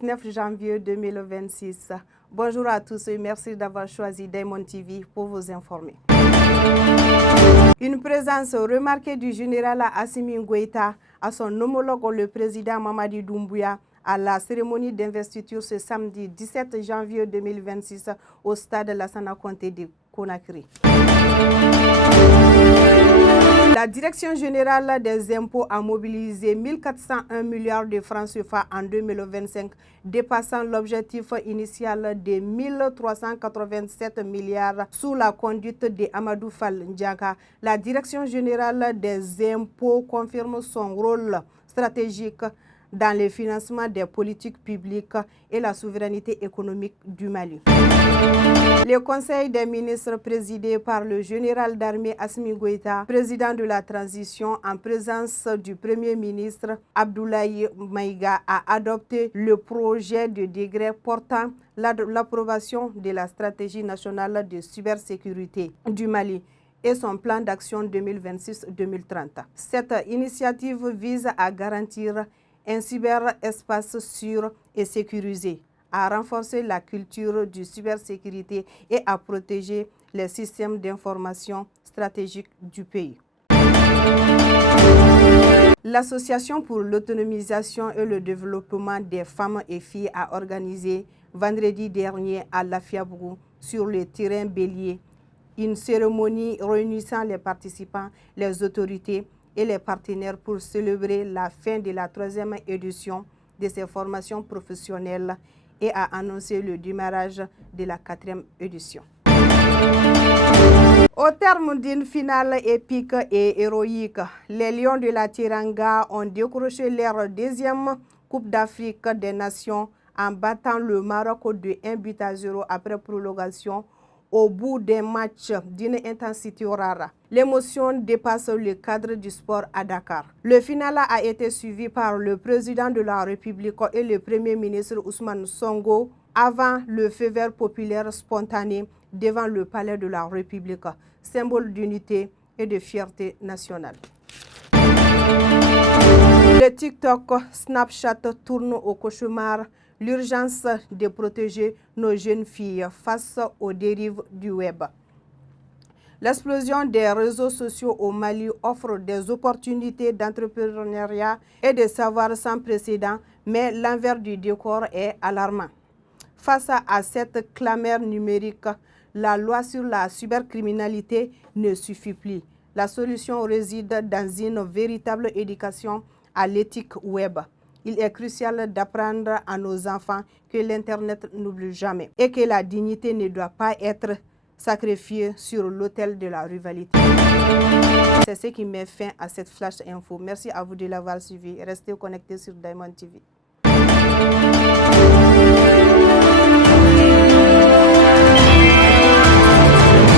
19 janvier 2026. Bonjour à tous et merci d'avoir choisi Diamond TV pour vous informer. Une présence remarquée du général Assimi Goïta à son homologue le président Mamadi Doumbouya à la cérémonie d'investiture ce samedi 17 janvier 2026 au stade Lassana Conté de Conakry. La Direction générale des impôts a mobilisé 1401 milliards de francs CFA en 2025, dépassant l'objectif initial de 1387 milliards sous la conduite de Amadou Fall Ndiaga. La Direction générale des impôts confirme son rôle stratégique dans le financement des politiques publiques et la souveraineté économique du Mali. Le Conseil des ministres présidé par le général d'armée Assimi Goïta, président de la transition en présence du Premier ministre Abdoulaye Maïga, a adopté le projet de décret portant l'approbation de la stratégie nationale de cybersécurité du Mali et son plan d'action 2026-2030. Cette initiative vise à garantir un cyberespace sûr et sécurisé, à renforcer la culture de cybersécurité et à protéger les systèmes d'information stratégiques du pays. L'Association pour l'autonomisation et le développement des femmes et filles a organisé vendredi dernier à Lafiabougou, sur le terrain Bélier, une cérémonie réunissant les participants, les autorités et les partenaires pour célébrer la fin de la 3e édition de ces formations professionnelles et a annoncé le démarrage de la 4e édition. Au terme d'une finale épique et héroïque, les Lions de la Teranga ont décroché leur 2e Coupe d'Afrique des Nations en battant le Maroc de 1-0 après prolongation au bout d'un match d'une intensité rare. L'émotion dépasse le cadre du sport à Dakar. Le final a été suivi par le président de la République et le premier ministre Ousmane Sonko avant le feu vert populaire spontané devant le palais de la République, symbole d'unité et de fierté nationale. Le TikTok, Snapchat tourne au cauchemar. L'urgence de protéger nos jeunes filles face aux dérives du web. L'explosion des réseaux sociaux au Mali offre des opportunités d'entrepreneuriat et de savoir sans précédent, mais l'envers du décor est alarmant. Face à cette clameur numérique, la loi sur la cybercriminalité ne suffit plus. La solution réside dans une véritable éducation à l'éthique web. Il est crucial d'apprendre à nos enfants que l'Internet n'oublie jamais et que la dignité ne doit pas être sacrifiée sur l'autel de la rivalité. C'est ce qui met fin à cette flash info. Merci à vous de l'avoir suivi. Restez connectés sur Diamond TV.